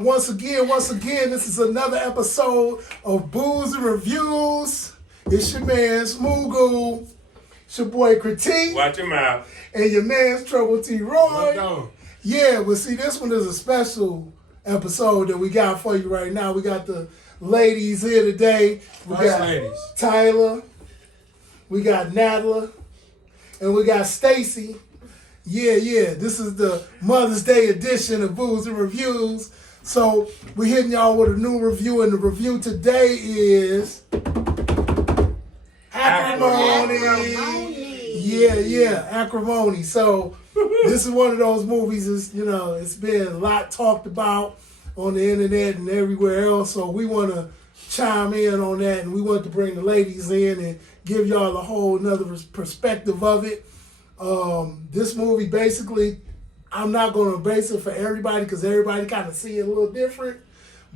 once again, this is another episode of Booze and Reviews. It's your man, Smoogle. It's your boy, Critique. Watch your mouth. And your man's Trouble T. Roy. Yeah, but see, this one is a special episode that we got for you right now. We got the ladies here today. We got TYLA. We got NATALA. And we got STACEY. Yeah. This is the Mother's Day edition of Booze and Reviews. So we're hitting y'all with a new review, and the review today is Acrimony. Yeah, Acrimony. So this is one of those movies. It's been a lot talked about on the internet and everywhere else. So we want to chime in on that, and we want to bring the ladies in and give y'all a whole another perspective of it. This movie, basically, I'm not going to base it for everybody because everybody kind of see it a little different.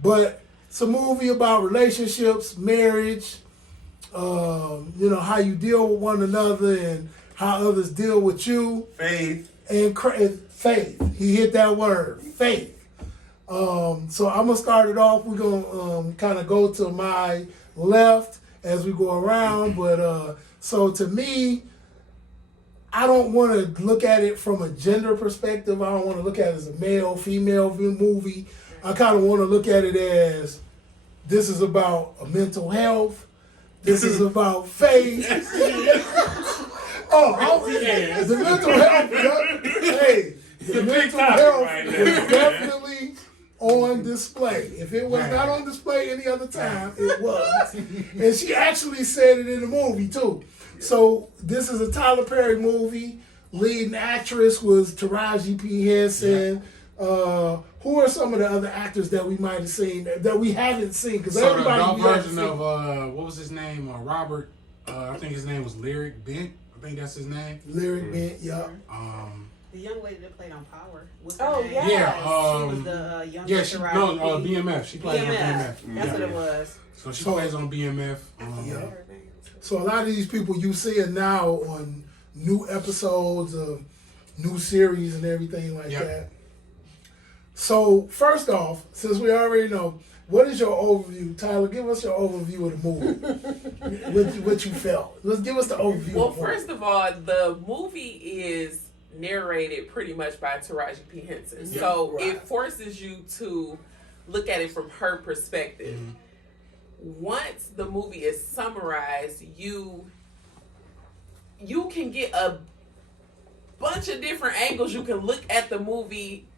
But it's a movie about relationships, marriage, how you deal with one another and how others deal with you. Faith. And faith. He hit that word, faith. So I'm going to start it off. We're going to kind of go to my left as we go around. But so to me, I don't want to look at it from a gender perspective. I don't want to look at it as a male, female movie. I kind of want to look at it as this is about a mental health. This is about faith. The mental health. The mental health is definitely on display. If it was not on display any other time, it was. And she actually said it in the movie too. So this is a Tyler Perry movie. Leading actress was Taraji P. Henson. Who are some of the other actors that we might have seen that we haven't seen? Because everybody the version of what was his name? Robert. I think his name was Lyric Bent. I think that's his name. Lyric Bent. Yeah. The young lady that played on Power. What's her name? Yeah. She was the young BMF. She played on BMF. That's what it was. So she plays on BMF. So a lot of these people you see it now on new episodes of new series and everything like that. So first off, since we already know, what is your overview? Tyler, give us your overview of the movie. what you felt. Let's give us the overview. Well, first of all, the movie is narrated pretty much by Taraji P. Henson. Yeah, so it forces you to look at it from her perspective. Mm-hmm. Once the movie is summarized, you can get a bunch of different angles. You can look at the movie,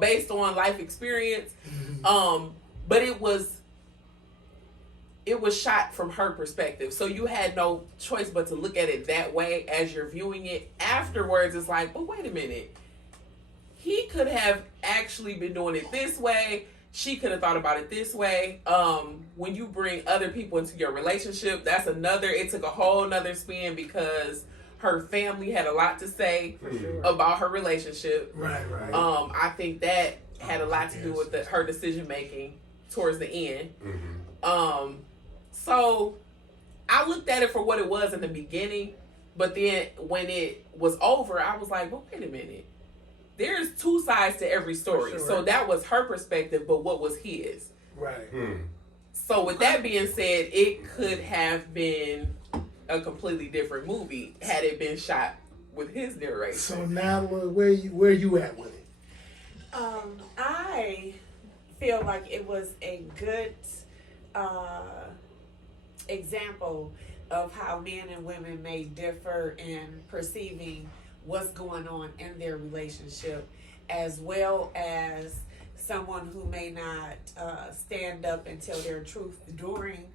based on life experience. Mm-hmm. But it was shot from her perspective. So you had no choice but to look at it that way as you're viewing it. Afterwards, it's like, but wait a minute. He could have actually been doing it this way. She could have thought about it this way. When you bring other people into your relationship, it took a whole nother spin because her family had a lot to say about her relationship. Right. I think that had a lot to do with her decision making towards the end. Mm-hmm. So I looked at it for what it was in the beginning, but then when it was over, I was like, well, wait a minute. There's two sides to every story. Sure. So that was her perspective, but what was his? Right. So with that being said, it could have been a completely different movie had it been shot with his narration. So Natalie, where you at with it? I feel like it was a good example of how men and women may differ in perceiving what's going on in their relationship, as well as someone who may not stand up and tell their truth during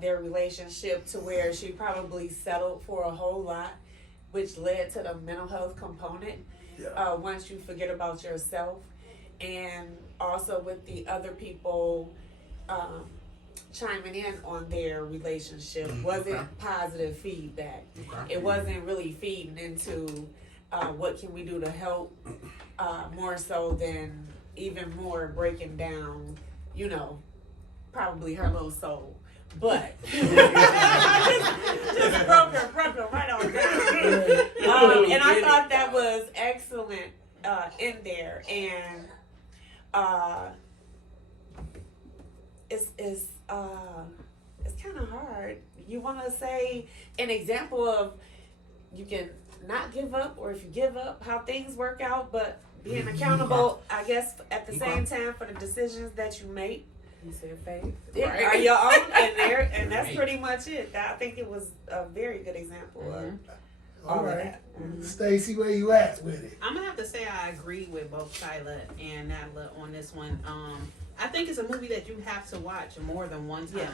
their relationship, to where she probably settled for a whole lot, which led to the mental health component. Once you forget about yourself, and also with the other people chiming in on their relationship wasn't positive feedback. It wasn't really feeding into what can we do to help, more so than even more breaking down, probably her little soul. But just broke her right on down. And I thought that was excellent in there. And it's kind of hard. You want to say an example of you can not give up, or if you give up, how things work out, but being accountable, I guess, at the same time for the decisions that you make. You said faith. Right. Are your own and there, and that's pretty much it. I think it was a very good example of all of that. Stacey, where you at with it? I'm gonna have to say I agree with both TYLA and NATALA on this one. I think it's a movie that you have to watch more than one time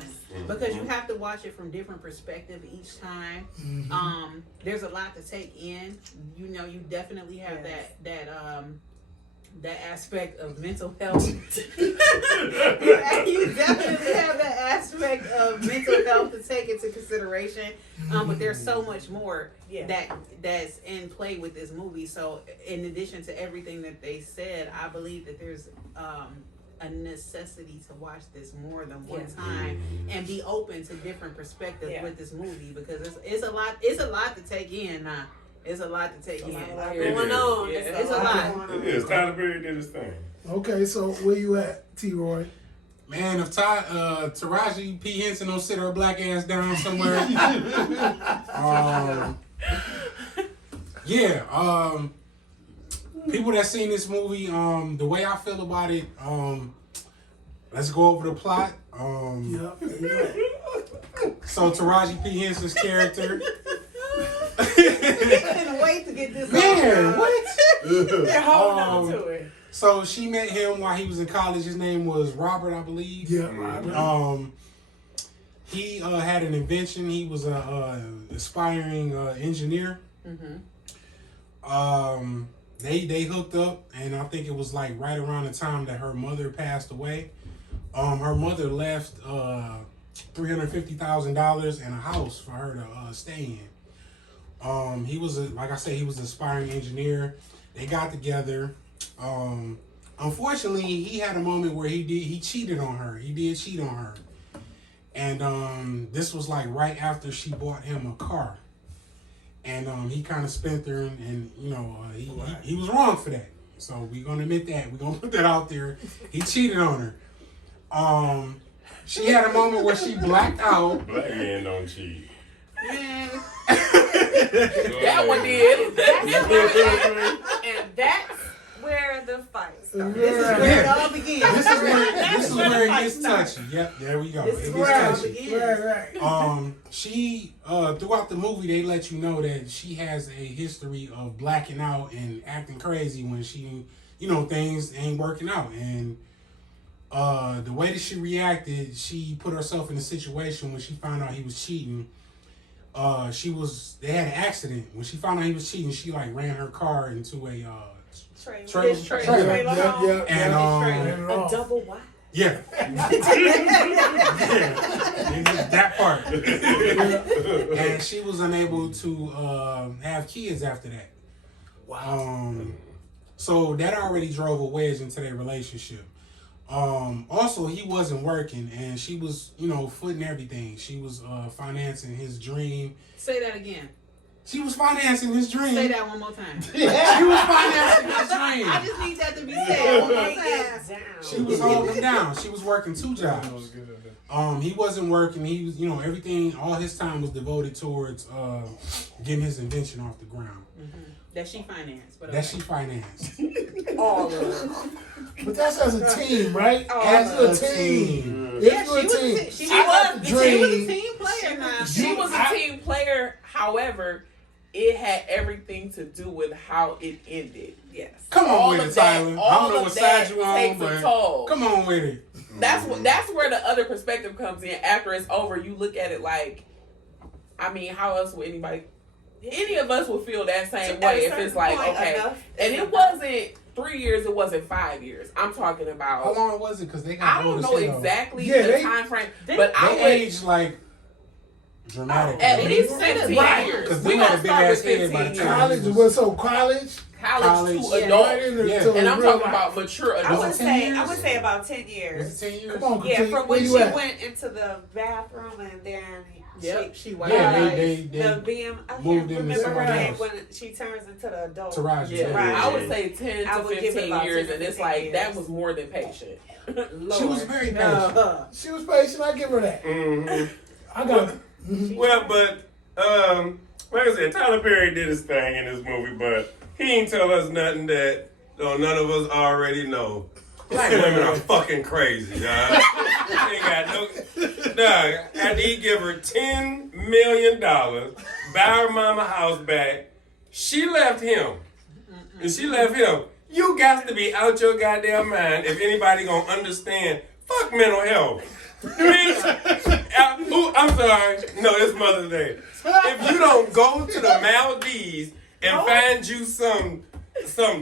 because you have to watch it from different perspectives each time. There's a lot to take in. You know, you definitely have that aspect of mental health. You definitely have that aspect of mental health to take into consideration. But there's so much more that's in play with this movie. So in addition to everything that they said, I believe that there's a necessity to watch this more than one time and be open to different perspectives with this movie, because it's a lot to take in now. It's a lot to take in. Going on. It's a lot. It is. Tyler Perry did his thing. Okay, so where you at, T-Roy? Man, if Taraji P. Henson don't sit her black ass down somewhere. People that seen this movie, the way I feel about it, let's go over the plot. So Taraji P. Henson's character. Couldn't wait to get this. Man, what? They're holding on to it. So she met him while he was in college. His name was Robert, I believe. Yeah, Robert. He had an invention. He was a aspiring engineer. They hooked up, and I think it was like right around the time that her mother passed away. Her mother left $350,000 and a house for her to stay in. He was like I said, he was an aspiring engineer. They got together. Unfortunately, he had a moment where he cheated on her. He did cheat on her, and this was like right after she bought him a car. And he kind of spent her, and you know, he was wrong for that. So we're gonna admit that. We're gonna put that out there. He cheated on her. She had a moment where she blacked out. Black men don't cheat. That one did. And that's where the fight starts. This is where it all begins. This is where it gets touchy. Yep, there we go. This is where it all begins. Right. She throughout the movie they let you know that she has a history of blacking out and acting crazy when she, you know, things ain't working out. And the way that she reacted, she put herself in a situation when she found out he was cheating. They had an accident. When she found out he was cheating, she like ran her car into a trailer. And a double wide. yeah. That part. And she was unable to have kids after that. Wow. So that already drove a wedge into their relationship. Also, he wasn't working, and she was, you know, footing everything. She was financing his dream. Say that again. She was financing his dream. Say that one more time. She was financing his dream. I just need that to be said one more time. She was holding him down. She was working 2 jobs. He wasn't working. He was, you know, everything. All his time was devoted towards getting his invention off the ground. That she financed. But That she financed. All of it. But that's as a team, right? As a a team. team. If Yeah, you're a team. she I got was the she was a dream. team player now. She was a team player. However, it had everything to do with how it ended. Yes. Come on All with of it, that- Tyler. I all don't know of what that side you on, takes a but toll. come on with it. That's where the other perspective comes in. After it's over, you look at it like, I mean, how else would any of us would feel that same way if it's like, okay, and it wasn't 3 years, it wasn't 5 years. I'm talking about. How long was it? Because they got I don't old know as hell. exactly Yeah, the they- time frame, but I They would aged like dramatically. at least 15 Right. years. Because We they had gonna a big start ass with head by the 15 time. years. College was so college. college to Yeah. adult. Right into Yeah. to And I'm real talking life. about mature I adults. would 10 say years? I would say about 10 years. Was it 10 years? Come on, Yeah, Critique, from where when you she at? went into the bathroom and then Yep, she wiped Yeah, her eyes. they the BM. I moved can't into remember her someone name else. when she turns into the adult. Taraji. Yeah, Right. I would say 10 I to would give it 15 about years, 10 and it's 15 like that years. was more than patient. She was very patient. She was patient. I give her that. Mm-hmm. I got. Well, but like I said, Tyler Perry did his thing in this movie, but he ain't tell us nothing that none of us already know. Black women are fucking crazy, dog. They ain't got no. Dog, after he give her $10 million, buy her mama house back, she left him. And she left him. You got to be out your goddamn mind if anybody gonna understand. Fuck mental health. Bitch, I'm sorry. No, it's Mother's Day. If you don't go to the Maldives and find you some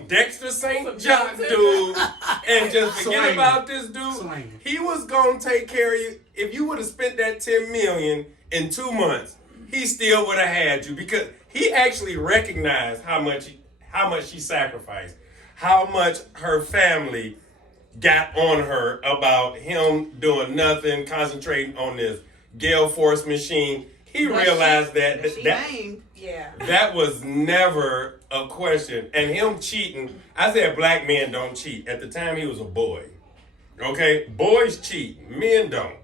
Dexter St. John dude and just forget Swing. about this dude, Swing. he was gonna take care of you. If you would have spent that $10 million in 2 months, he still would have had you because he actually recognized how much she sacrificed, how much her family got on her about him doing nothing, concentrating on this gale force machine. He realized that Yeah. that was never a question. And him cheating, I said black men don't cheat. At the time, he was a boy. Okay? Boys cheat. Men don't.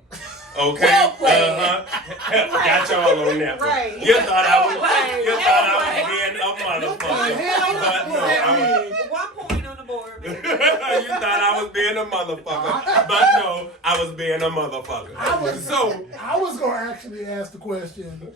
Okay? Well played. Got y'all on that one. Right. You thought I was Well being a motherfucker. But no, I One point on the board, man. you thought I was being a motherfucker. But no, I was being a motherfucker. I was gonna actually ask the question.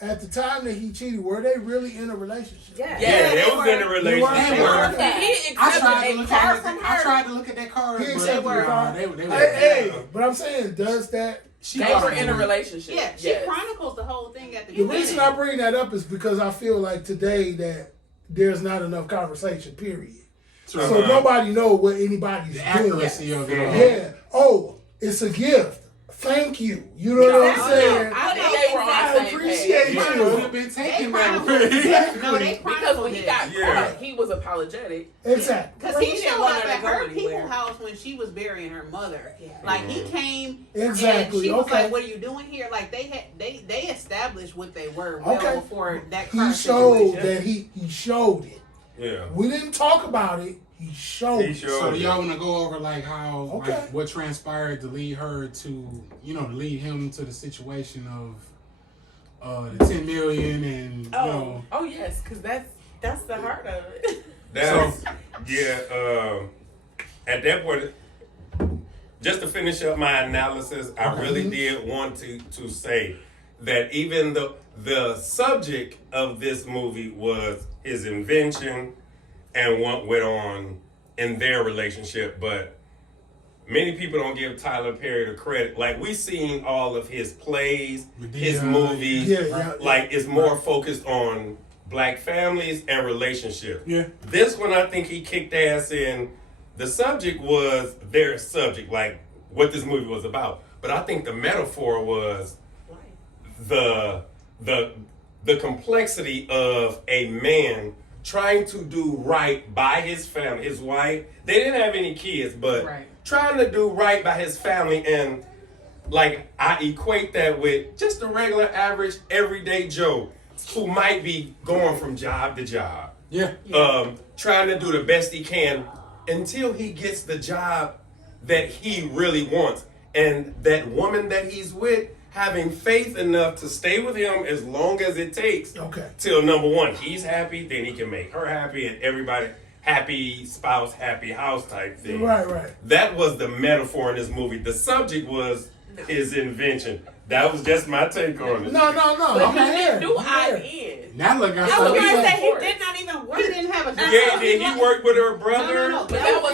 At the time that he cheated, were they really in a relationship? Yeah, Yeah, they was in a relationship. They were. He I accepted a car from I her. tried to look at that card, He but accepted the card. they were. Hey, but I'm saying, does that? They were in a relationship. Yeah, she Yes. chronicles the whole thing at the The beginning. reason I bring that up is because I feel like today that there's not enough conversation. Period. So nobody know what anybody's The doing. accuracy of it all. Yeah. Oh, it's a gift. Thank you. You know what I'm saying? I think they were on the I same appreciate page. It you. would have been taken They that chronicled way. Exactly. No, they Because chronicled when he got Yeah. caught, he was apologetic. Exactly. Because He he didn't showed want up her to at go her anywhere. people's house when she was burying her mother. Like he came Exactly. and she was Okay. like, "What are you doing here?" Like they established what they were well Okay. before that car He showed situation. that he showed it. Yeah. We didn't talk about it. He showed He it. showed So do it. y'all want to go over like how Okay. like what transpired to lead her to to lead him to the situation of the 10 million and Oh yes, because That's the heart of it. That's at that point, just to finish up my analysis, I really did want to say that even the subject of this movie was his invention and what went on in their relationship, but many people don't give Tyler Perry the credit. Like, we seen all of his plays, his movies. Like, it's more focused on black families and relationships. Yeah. This one, I think he kicked ass in. The subject was their subject, like what this movie was about. But I think the metaphor was the complexity of a man trying to do right by his family, his wife. They didn't have any kids, but trying to do right by his family. And like, I equate that with just a regular, average, everyday Joe who might be going from job to job. Trying to do the best he can until he gets the job that he really wants. And that woman that he's with, having faith enough to stay with him as long as it takes. Till number one, he's happy, then he can make her happy, and everybody happy spouse, happy house type thing. Right. That was the metaphor in this movie. The subject was his invention. That was just my take on it. No. But he didn't do IN. Now look, I was going to say he did not even work. He didn't have a job. Yeah, did he work with her brother? No. But that was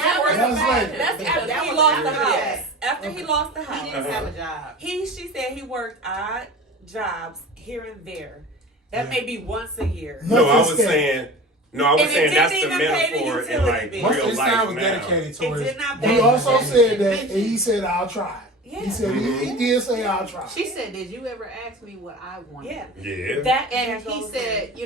That's after he lost the house. After he lost the He house. didn't have a job. She said he worked odd jobs here and there. That may be once a year. No, I was saying And it didn't that's the even pay the metaphor in utility like bill. most real of this time life was now. dedicated It towards. did not He pay. also said that, and he said, "I'll try." Yeah. He said he did say, "I'll try." She said, "Did you ever ask me what I wanted?" Yeah. Yeah. That And that he goes said,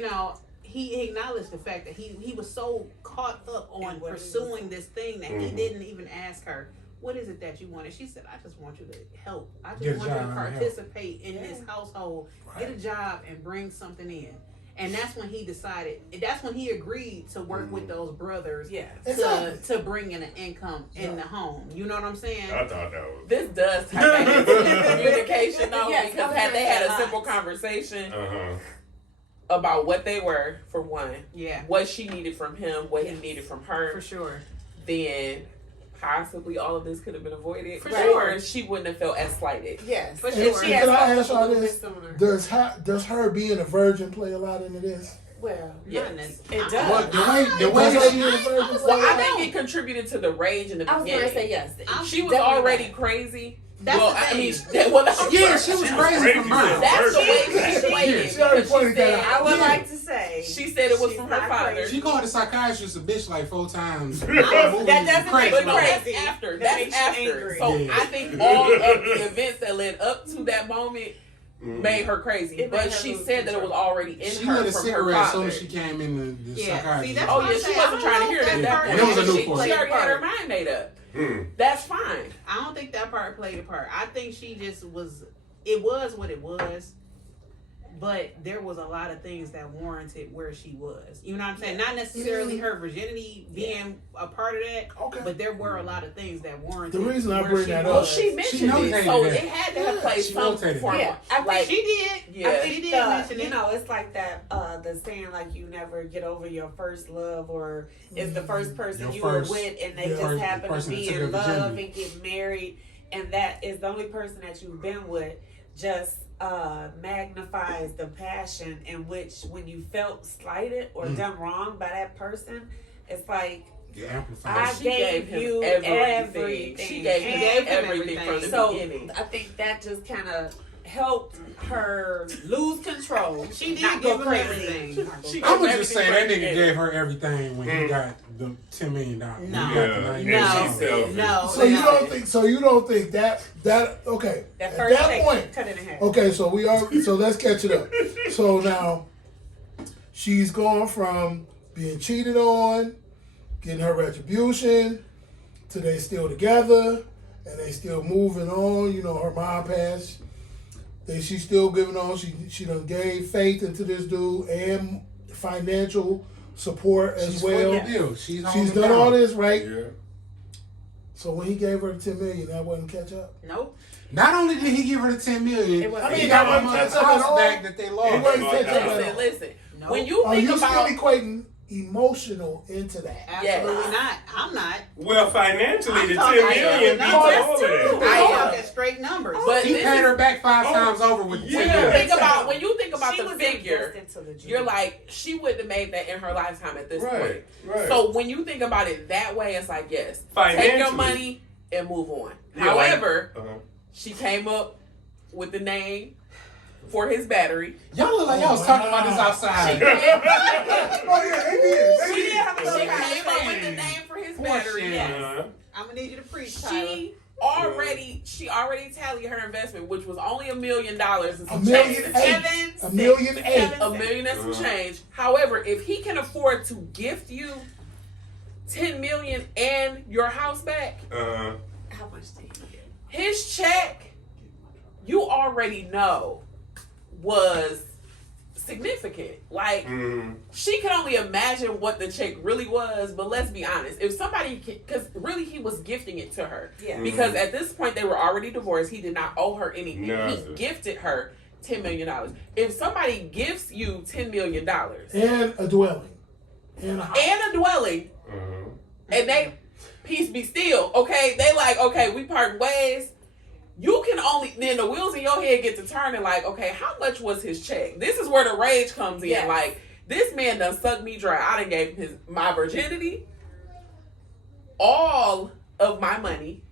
he acknowledged the fact that he was so caught up on pursuing this thing that he didn't even ask her, what is it that you want? And she said, I just want you to help. I just want you to participate in this household, get a job, and bring something in. And that's when he decided, that's when he agreed to work with those brothers to bring in an income in the home. You know what I'm saying? I thought that was... This does tie back into communication, though, because had they had a simple conversation about what they were, for one, what she needed from him, what he needed from her, for sure, then possibly all of this could have been avoided. For sure. She wouldn't have felt as slighted. Yes, for sure. Can I ask y'all this? Does her being a virgin play a lot into this? Well, yes, it does. The way that she is a virgin. Well, I think it contributed to the rage in the beginning. I was going to say yes. She was already crazy. That's well, the thing. I mean, she was crazy from birth. That's the way she played it. She already pointed that out. I would like to say she said it was from her father. She called the psychiatrist a bitch like 4 times. That doesn't make But it no, crazy. that's after. That That's makes you after. angry. So Yeah. I think all of the events that led up to that moment made her crazy. It made But her she lose said that it was already in She her lit a from her cigarette as soon father. as she came in the psychiatrist. See, that's Oh what yeah, I'm she saying. wasn't trying to hear it at that point. It was a Newport. She already had her mind made up. That's fine. I don't think that part played a part. I think she just was. It was what it was, but there was a lot of things that warranted where she was. You know what I'm saying? Not necessarily her virginity being a part of that, but there were a lot of things that warranted. The reason I where bring she that was. up- Well, she mentioned it, so it had to have played She some rotated form. it. Yeah, I Like, She did. Yeah. I think she did mention it. You know, it's like that, the saying, like, you never get over your first love, or it's the first person Your you first- were with, and they yeah. just happen to person be that took in your love virginity. and get married, and that is the only person that you've been with, just magnifies the passion in which, when you felt slighted or done wrong by that person, it's like, I She gave him you everything. She gave him him everything from the So beginning. I think that just kind of helped her lose control. She did not give go him crazy. everything. She I gave would just say that everything nigga from gave her everything when he got the $10 million. No. He got the $90 million. she's selfish. No. So you don't think? So you don't think that okay? That At first that take, point, cut it in half. okay. So so let's catch it up. So now she's gone from being cheated on, getting her retribution, to they still together and they still moving on. You know, her mom passed. She's still giving on. She done gave faith into this dude and financial support as She's well. full deal. She's She's done all this, right? Yeah. So when he gave her $10 million, that wasn't catch up. Nope. Not only did he give her the $10 million, It was- I mean, he that got her wasn't catch mother's up at house all. back that they It lost. wasn't catch up at all. Listen. Nope. When you Are think you about still equating emotional into that? Absolutely not. I'm not. Well, financially, the talking 10 million beats numbers all of that. I'm talking straight numbers. But He this paid is- her back 5 times over with the yeah. $10 when million. you think about She the was figure, invested to the Jew. you're like, she wouldn't have made that in her lifetime at this point. Right. So when you think about it that way, it's like, yes, take your Financially. money and move on. Yeah, However, like, she came up with the name for his battery. Y'all look like y'all was talking about this She outside. came, Oh yeah, they did. She did have a she little came up conversation. with the name for his Poor battery. shit. Yes. I'm gonna need you to preach, Tyler. She already tallied her investment, which was only $1 million and some $1.8 million. change. $1.8 million. $1 million and some change. However, if he can afford to gift you $10 million and your house back, How much did he get? his check, you already know, was significant. Like, she could only imagine what the check really was, but let's be honest. If somebody, because really he was gifting it to her. Yeah. Because at this point they were already divorced. He did not owe her anything. Nothing. He gifted her $10 million. If somebody gifts you $10 million And a dwelling. And a house. and a dwelling, and they, peace be still, okay? They like, okay, we part ways. You can only, then the wheels in your head get to turning like, okay, how much was his check? This is where the rage comes in. Yes. Like, this man done sucked me dry. I done gave him my virginity, all of my money.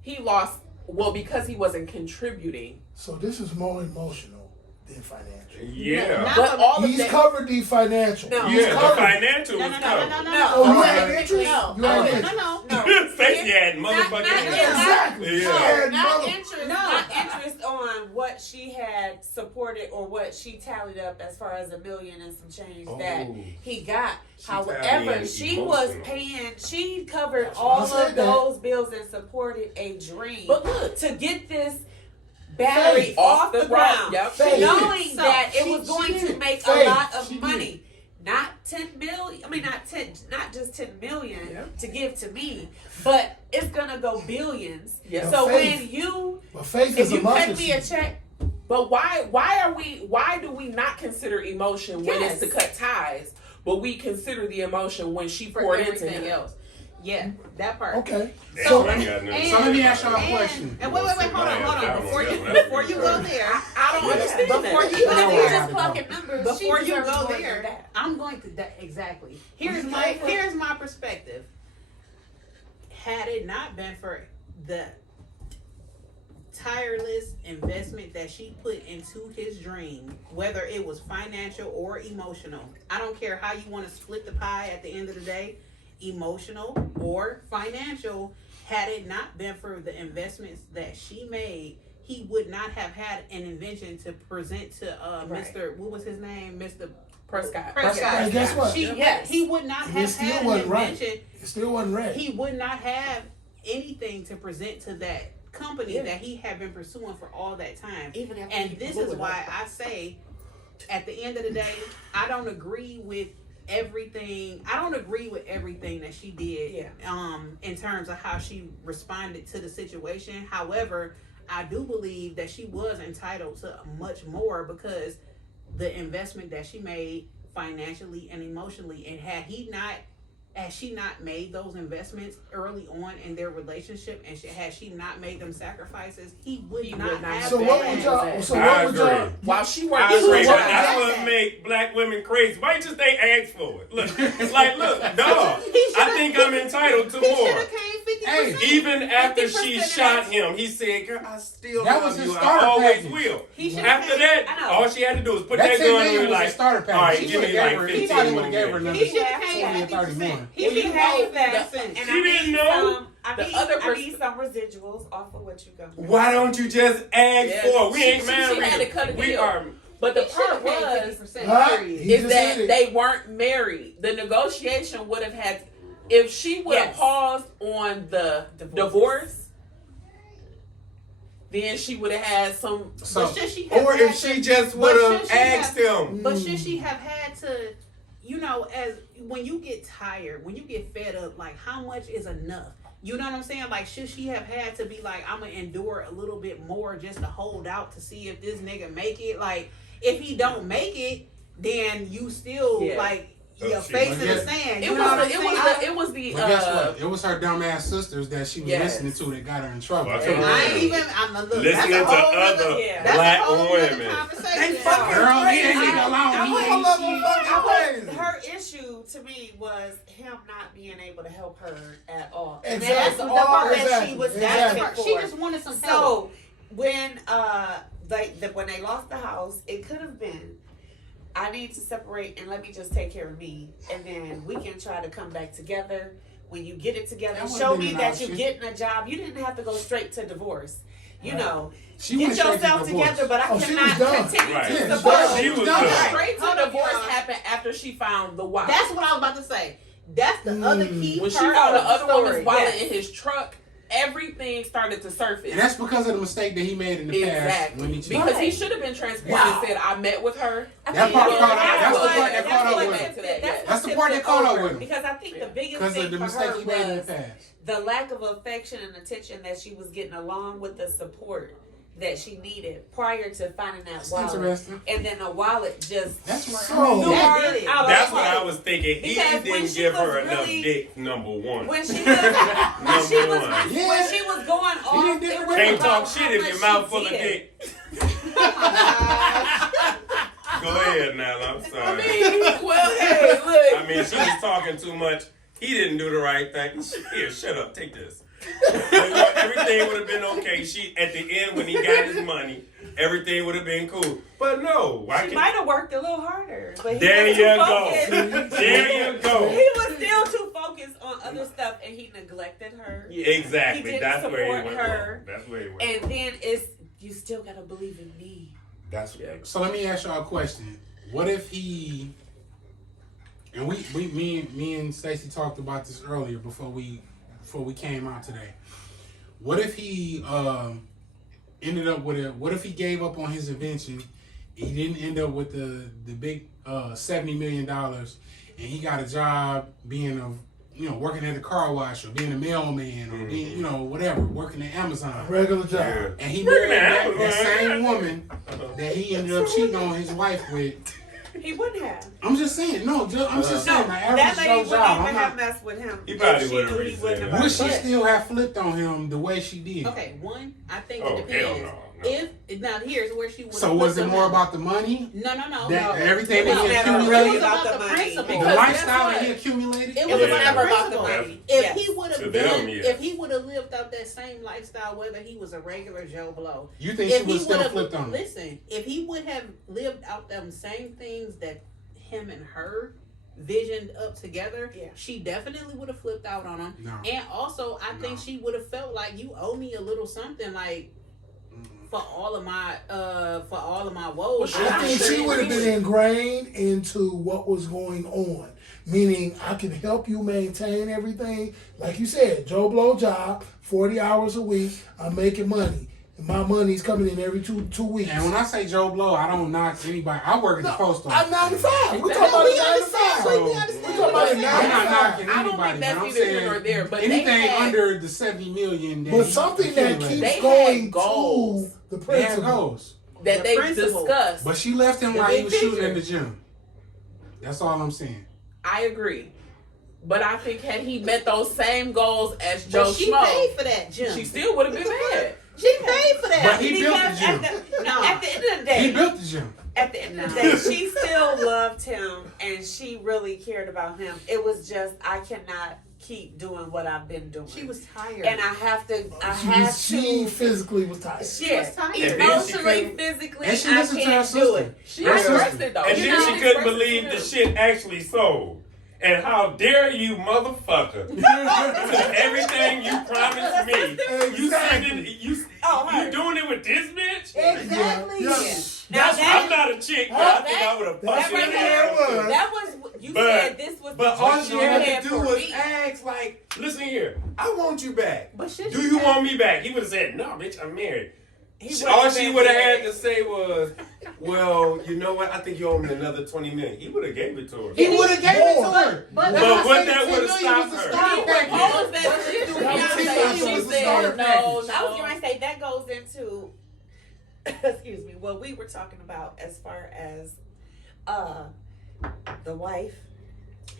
He lost, well, because he wasn't contributing. So this is more emotional than financial. Yeah. Not But all of He's that, covered the financial. No. He's Yeah, the covered. financial was covered. Oh, you had interest? No. You had No, interest? no. No. Stacey She had motherfucking Exactly. Yeah. Not interest on what she had supported or what she tallied up as far as $1 million and some change that he got. However, she was paying. She covered all of those bills and supported a dream. But look, to get this battery off the ground, knowing that it was going to make a lot of money. Not 10 million. I mean, not just 10 million to give to me, but it's gonna go billions. Yeah. So Faith. if you cut me a check, but why do we not consider emotion when it's to cut ties, but we consider the emotion when she poured into him else? Yeah, that part. Okay. So let me ask y'all a question. And wait, hold on. Before you go there, I don't understand before that. you go you're there, just plucking numbers. before she you deserves go more than there, that. I'm going to that exactly. Here's my perspective. Had it not been for the tireless investment that she put into his dream, whether it was financial or emotional, I don't care how you want to split the pie at the end of the day, emotional or financial, had it not been for the investments that she made, he would not have had an invention to present to Mr. What was his name? Mr. Prescott. And guess what? He would not have had an invention. It still wasn't right. He would not have anything to present to that company that he had been pursuing for all that time. And this is why I say, at the end of the day, I don't agree with everything that she did in terms of how she responded to the situation. However, I do believe that she was entitled to much more because the investment that she made financially and emotionally, and had she not made those investments early on in their relationship, and had she not made them sacrifices, he would not have. So what would y'all? I agree. While she worked, I agree. But that's what make black women crazy. Why you just ain't ask for it? Look, it's like, look, dog. I think I'm entitled to more. Hey, even after she shot him, he said, "Girl, I still love you. I starter always package. will." After that, all she had to do was put That that gun on 10 her, was a like, starter all package. right, She give me would've like gave her- 15 he probably more would've gave her minutes. another He should have paid 20 or 30 more. He should have paid that. And She didn't know. I need some residuals off of what you got. Why don't you just ask for it? We ain't married. She had to cut a We deal. are. But the part was He is just that said it. they weren't married. The negotiation would have had, if she would have paused on the divorce, then she would have had some. So, Or if she just would have asked him. But should she have had to, as when you get tired, when you get fed up, like how much is enough? You know what I'm saying? Like, should she have had to be like, I'm gonna endure a little bit more just to hold out to see if this nigga make it? Like, if he don't make it, then you still like your face in the sand. You know what I'm saying? It was the. But guess what? It was her dumbass sisters that she was listening to that got her in trouble. Well, I'm listening to other black women. They fucking Girl, he ain't even Her issue to me was him not being able to help her at all. Exactly. And that's the part that she was asking for. She just wanted some help. So when when they lost the house, it could have been, I need to separate and let me just take care of me, and then we can try to come back together. When you get it together, show me that you're getting a job. You didn't have to go straight to divorce. You know, She get went straight to yourself divorce. together. But I she cannot was done. continue Right. to Yeah, support she you. was done. Straight to divorce happened after she found the wife. That's what I was about to say. That's the other key When she part found the of other story. woman's wallet in his truck, everything started to surface. And that's because of the mistake that he made in the past. Exactly. When he Because he should have been transparent and said, I met with her. That part caught up. That's the part that caught up what with led him. to that. That's the part that caught up with him. Because I think the biggest Because thing of the for mistake her he made in the was past. the lack of affection and attention that she was getting, along with the support that she needed prior to finding that wallet. Interesting. And then the wallet just That's what So- I mean. That did it. That's what I was thinking. He Because when didn't she give was her enough really- dick, number one. when she was Number one. Yeah. when she was going off, didn't it give her was Can't about talk shit how if much your mouth she full of did. dick. Go ahead now, I'm sorry. Well, hey, look. I mean, she was talking too much. He didn't do the right thing. Here, shut up. Take this. Everything would have been okay. She at the end when he got his money, everything would have been cool. But no, why She can't? might have worked a little harder, but he There was you too go. focused. There you go. He was still too focused on other other stuff and he neglected her. Yeah. Exactly. He didn't That's where he support went her. wrong. That's where he went. And then it's you still gotta believe in me. That's So let me ask y'all a question. What if he and me and Stacey talked about this earlier before we came out today. What if he ended up with what if he gave up on his invention? He didn't end up with the big $70 million, and he got a job being working at a car wash or being a mailman or being whatever, working at Amazon. Regular job. Yeah. And he married that same woman that he ended up cheating on his wife with. He wouldn't have. I'm just saying, I'm just saying, my That average lady Joe wouldn't job. even I'm have not. messed with him. He probably if she would've knew he wouldn't have. Would she But- still have flipped on him the way she did? Okay, one, I think Oh, it depends. hell no. If now here's where she would. So was it more about the money? No. That everything It that was he never accumulated? really about the money. principle. The Because lifestyle guess that he what? accumulated? It It was was Yeah. never about the principle. money. If Yes. he would To have them, done, yeah. if he would have lived out that same lifestyle, whether he was a regular Joe Blow, You think she if would he still would flipped on him? listen, if he would have lived out them same things that him and her visioned up together, Yeah. she definitely would have flipped out on him. No. And also, I think she would have felt like you owe me a little something, like for all of my woes. Well, I think she would have been ingrained into what was going on. Meaning, I can help you maintain everything. Like you said, Joe Blow job, 40 hours a week. I'm making money. And my money's coming in every two weeks. And when I say Joe Blow, I don't knock anybody. I work at the post office. I'm 95. We're talking No, about we the 95. understand. So- We understand. We're talking about the I'm not 95. knocking I don't anybody, think but I'm that's either here saying nor there. But anything they had, under the 70 million. That But he something that accumulated, keeps They had going goals. to the they had principle. goals. that The they principle. discussed. But she left him The while he big was shooting picture. in the gym. That's all I'm saying. I agree. But I think had he met those same goals as Joe But she Schmo, paid for that, Jim. she still would have been mad. She paid for that. But he built the Because gym. at the end of the day, He built the gym. at the end of the day, she still loved him and she really cared about him. It was just I cannot keep doing what I've been doing. She was tired. and I have to. She physically was tired. She was tired. And then she Emotionally, couldn't- physically, And she I listened to her can't do sister. it. She Her expressed sister. it though. And You then know, she she couldn't expressed it believe to the him. shit actually sold. And how dare you, motherfucker, to everything you promised me. You said it, you doing it with this bitch? Exactly. Yeah. Now I'm not a chick, but I think I would have That's fucked what her that ass. was. That was you But- said. This was. But the all choice she you had had to do for was me. ask, like, listen here, I want you back. But shit, Do you want me back? He would have said, no, bitch, I'm married. He All would've she been would have married. had to say was, well, you know what? I think you owe me another $20 million. He would have gave it to her. He would have gave it to her. But That's why I what say that the would've 10 million stopped was the her. starter He package. proposed that shit to That was Beyonce. 10 and million She was the starter said no. package. I was going to say that goes into, excuse me, what we were talking about as far as the wife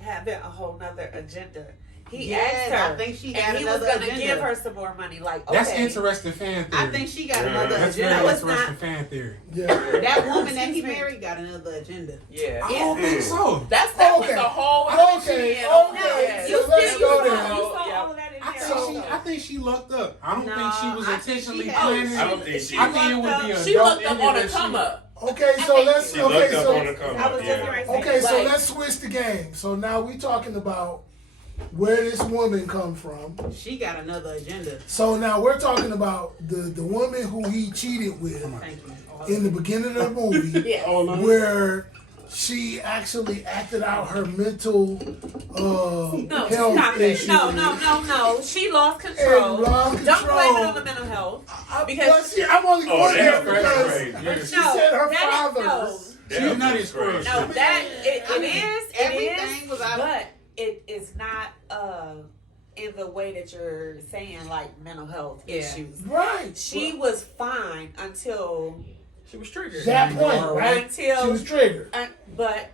having a whole nother agenda. He Yes, asked her, I think she got and he was another going to agenda. give her some more money. Like, okay, That's interesting fan theory. I think she got Yeah. another That's agenda. very was interesting not- fan theory. Yeah. That woman that he Excuse me. married got another agenda. Yeah. I don't think so. That was Okay. the whole Okay, shit. okay. Yes. you So let's still go you there. saw Yeah. all of that in I there. think she lucked up. I don't No, think she was I think intentionally she had- planning. I don't think She she I think it would be a She dope looked up ending on a if she- come up. Okay, so let's She looked okay, up so on the come I up, was just yeah. going to say, okay, so like, let's switch the game. So now we talking about where this woman come from. She got another agenda. So now we're talking about the woman who he cheated with Thank you. in the beginning of the movie, yeah. where she actually acted out her mental No, health stop it. issues. No. She lost control. And lost Don't blame it control. on the mental health. I, Because- but see, I'm only Oh, going there that's because crazy. she said her that is- father's. She's not as crazy. No, that it is. Everything was out. But it is not in the way that you're saying, like mental health Yeah. issues. Right. She was fine until She was triggered. that point, right? Until- She was triggered. but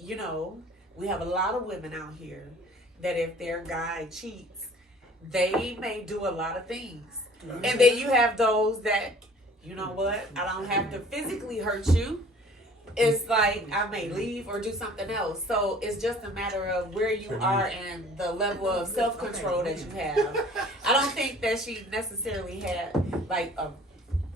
you know, we have a lot of women out here that if their guy cheats, they may do a lot of things. And then you have those that, you know what, I don't have to physically hurt you. It's like I may leave or do something else. So it's just a matter of where you are and the level of self-control that you have. I don't think that she necessarily had like a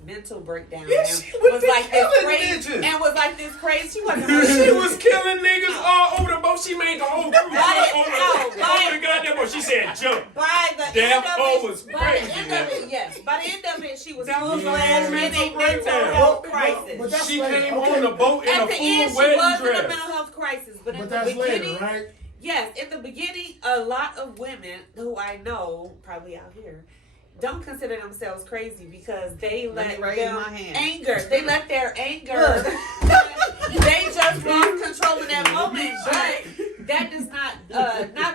mental breakdown Yeah, and she was like this killing crazy bitches. and was like this crazy. She wasn't She was killing niggas all over the boat. She made the whole crew Right. over the goddamn before she said jump. By the That end hoe of was it, by the crazy, end man. of it, yes. By the end of it, she was That was full a whole in mental a mental breakdown. health But crisis. that's She later. came Okay. on the boat in At a the full end, she wedding was in a dress. mental health crisis, but in But the that's beginning, later, right? yes, in the beginning, a lot of women who I know, probably out here, don't consider themselves crazy because they Let let me raise them my hand. anger. They let their anger. They just lost control in that moment, but that does not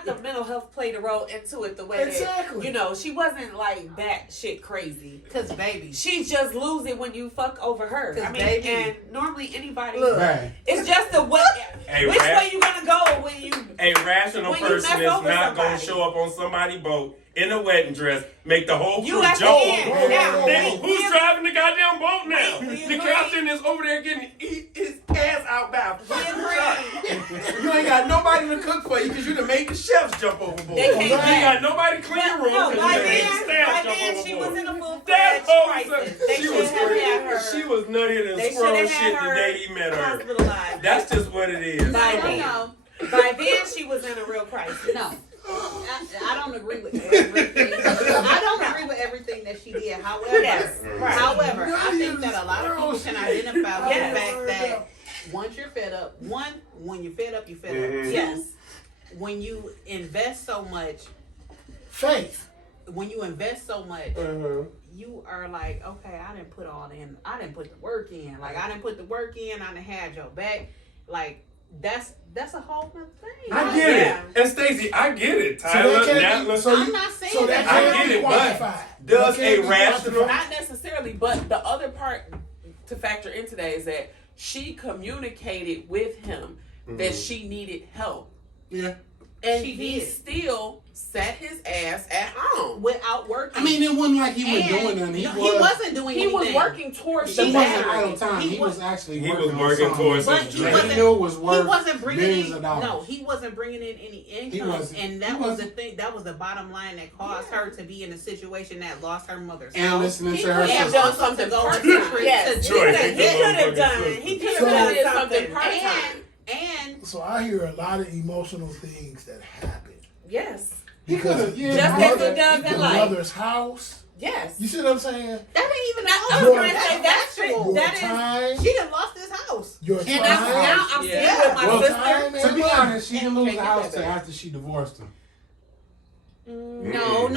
the mental health played a role into it the way Exactly. that, you know, she wasn't like that shit crazy. Cause baby, She just lose it when you fuck over her. 'Cause I mean, baby. and normally anybody, Look. Right. it's just the way. Hey, Which Rap. way you gonna go when you? A rational When you person mess is over not going to somebody. show up on somebody's boat in a wedding dress, make the whole crew You at the jump end. over. Now, Then who's driving the goddamn boat now? We The agree. captain is over there getting his ass out bound. We agree. You ain't got nobody to cook for you because you done made the chefs jump overboard. They can't You do ain't that. got nobody to clean your room No, because you made the staff jump she overboard. was in a full That fledged hoe was crisis. They she should was have had her. she was nuttier than They squirrel should shit have had the her day he met her. hospitalized. That's just what it is. By no, then. no, By then, she was in a real crisis. no. I don't agree with everything. I don't agree with everything that she did. However, Yes, right. however, I think that a lot of people can identify with Yes. the fact that once you're fed up, when you're fed up, you're fed up. Mhm. Yes. When you invest so much, Faith. you are like, okay, I didn't put the work in. Like I didn't put the work in. I didn't had your back. Like that's a whole other thing. I Like, get Yeah. it. And Stacey, I get it. So Tyler, that can't Natalie, be, so I'm you, not saying so that. that I can't get be it, but quantified. does That can't a be rational- quantified. Not necessarily, but the other part to factor into that is that she communicated with him that she needed help. Yeah. And She he did. still sat his ass at home. without working. I mean, it wasn't like he wasn't And doing nothing. he wasn't doing He anything. was working towards She He the wasn't marriage. idle time. He He was was- actually He working was on working something towards But his he dream. wasn't- He knew it was He worth wasn't bringing millions in of dollars. no. He wasn't bringing in any income, wasn't. and He that was the wasn't. thing. That was the bottom line that caused her to be in a situation that lost her mother's And house. listening He to her could have sister. done something to go on a part-time. trip Yes. to Troy, do he He could could have have done. done He He could could have have done did something. something part-time. and So I hear a lot of emotional things that happen. Yes. Because could've, yeah, the Just mother- as it does the in life. mother's house. Yes. You see what I'm saying? that ain't even. Now, I Your- was going to say that's factual. Your that is. time. She done lost his house. Your And And that's time. now I'm Yeah. staying with my Well, sister. time To and be money. honest, she didn't lose the Can't house get till that after she divorced him. No.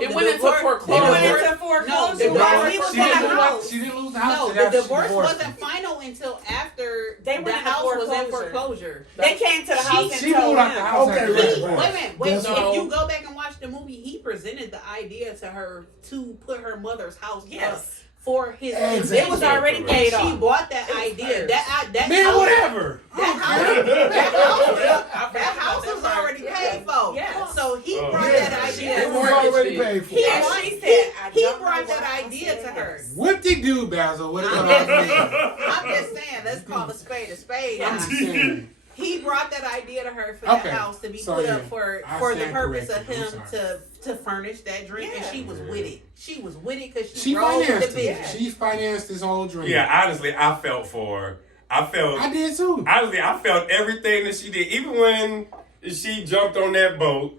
It The went into divorce- foreclosure. They went Divorce- into foreclosure No, while divorce- he was She in the didn't lose- house. She didn't lose the house No, till the after she divorce divorced wasn't him. final until after They the went into house was in foreclosure. foreclosure. They came to the house She and told moved out the him. house Okay, after right, that. Wait a minute. Wait, That's if right. you go back and watch the movie, he presented the idea to her to put her mother's house up Yes. for his Exactly. It was already and paid she off. bought that It was idea. hers. That Man, house, whatever. that house was already paid for. Yes. So he Oh, brought yeah. that It idea. was already paid for. He And brought- she said, I he don't brought know that why I idea said to her. yes. What they do, Basil? What it gonna mean? I'm just saying, let's call a spade a spade. I'm now. just saying. He brought that idea to her for that Okay. house to be So, put yeah, up for I the stand purpose of corrected. him I'm to furnish that drink, and she was with it. She was with it because She rolled with the financed it. vision. She financed this whole dream. Yeah, honestly, I felt for her. I did too. honestly, I felt everything that she did. Even when she jumped on that boat,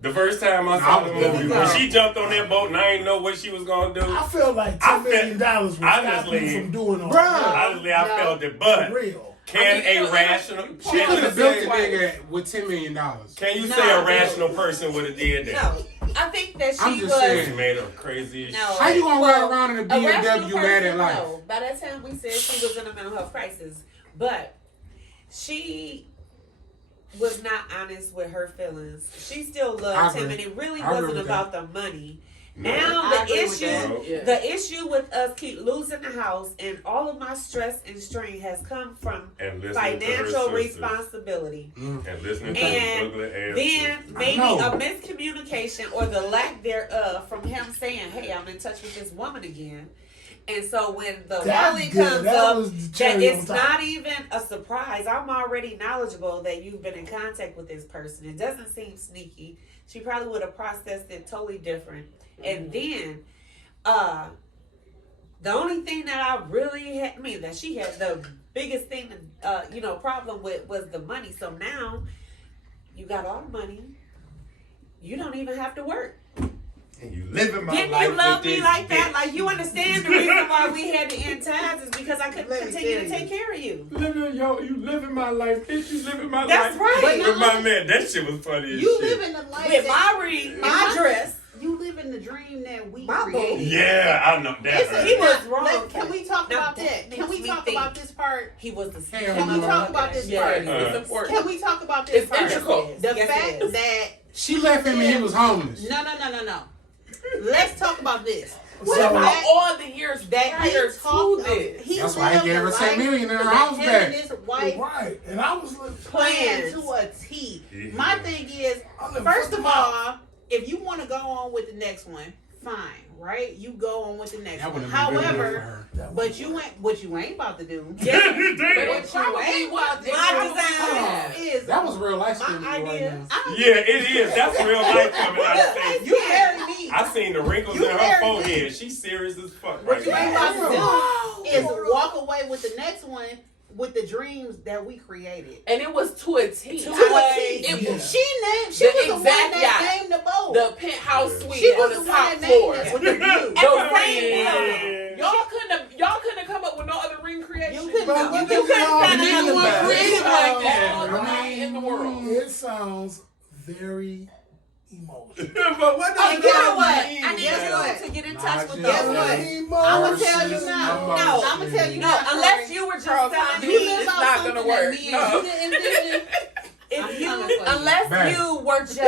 the first time I saw the movie, when she jumped on that boat and I didn't know what she was gonna do. I felt like I $10 million would stop honestly- you from doing all Bruh. that. Honestly, I No. felt it. For But real. can I mean, a rational She can could you have built say- a nigga with $10 million. Can you No, say a I rational person would have did that? No. I think that I'm she just was. saying. She made a crazy. No. How you gonna ride around in a A rational BMW mad at person, life? no. By that time, we said she was in a mental health crisis, but she was not honest with her feelings. She still loved I him, agree. and it really I agree wasn't with about the money. No. Now I the agree with issue, that. Yeah. the issue with us keep losing the house, and all of my stress and strain has come from And listening to her financial sisters. responsibility. Mm. And listening to And her ugly ass. Then sisters. maybe know. a miscommunication or the lack thereof from him saying, "Hey, I'm in touch with this woman again." And so when the That Wally good. comes That up, was the that cherry it's on top. not even a surprise. I'm already knowledgeable that you've been in contact with this person. It doesn't seem sneaky. She probably would have processed it totally different. And then, the only thing that I really had, that she had the biggest thing, problem with was the money. So now, you got all the money. you don't even have to work. And you living my Didn't life you love with me this like that? bitch. Like, you understand the reason why we had to end ties is because I couldn't continue to take care of you. You living my life, bitch. You living my That's life. right. With my man, that shit was funny as You shit. live in the life With that my dress. you live in the dream that we My created. Yeah, I know that. Listen, He was wrong. Can we talk Now, about that that? Can we makes me talk think. about this part? He was the Hell Can we no. talk about this Yeah, part? it's important. Can we talk about this It's part? integral. The Yes, fact it is. that She left him and he was homeless. no. Let's talk about this. What So- about all the years That prior to this? That's why he gave her 10 million in her that house him back. and his wife Right. And I was planned Plans. to a T. My thing is, I live first fucking of all, if you want to go on with the next one, fine, right? You go on with the next That one. would have been good enough for However, her. but you ain't what you ain't about to do. But Damn. it probably ain't was about to My do design. is That was real life skin My right idea. now. Yeah, it is. That's real life coming out of face. you marry me. I seen the wrinkles You in her married forehead. She's serious as fuck What right you ain't about now. to do is walk away with the next one with the dreams that we created. And it was to a T. To a T. It Yeah. was She was the one exact that yacht. named the boat. the penthouse Yeah. suite She on was the the one top that named floor. it with the view. The Yeah. ring. Y'all couldn't have come up with no other ring creation. You couldn't. But You what couldn't the hell find did another you one. want created like that? All the money in the world. It sounds very emotional. But what Oh, does you know that what? mean? I need Guess what? you to get in Nah, touch with just- Guess those. what? Emotional. I'ma tell you now. No. I'ma tell you No, now. unless you were just Charles, telling you me live It's It's about not something gonna that work. me and No. you didn't envision. I'm if you, coming for you. unless Back. you were just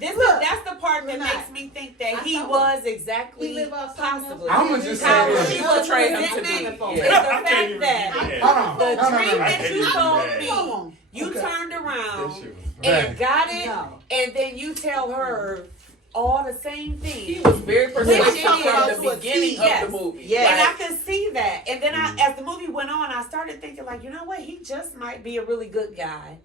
that's the part that We're not. makes me think that I he told was He exactly live off something possibly. I'm gonna just say How this. she You was portray him to presenting be. is the Yeah. I can't fact even that be mad. Hold on. the No, no, dream no, no. that you told Right. me, Come on. you Okay. turned That around shit was and got it, No. and then you tell her all the same He things. was very persuasive Which from is the beginning yes. of the movie. Yes. And Like, I could see that. And then as the movie went on, I started thinking, like, you know what? He just might be a really good guy.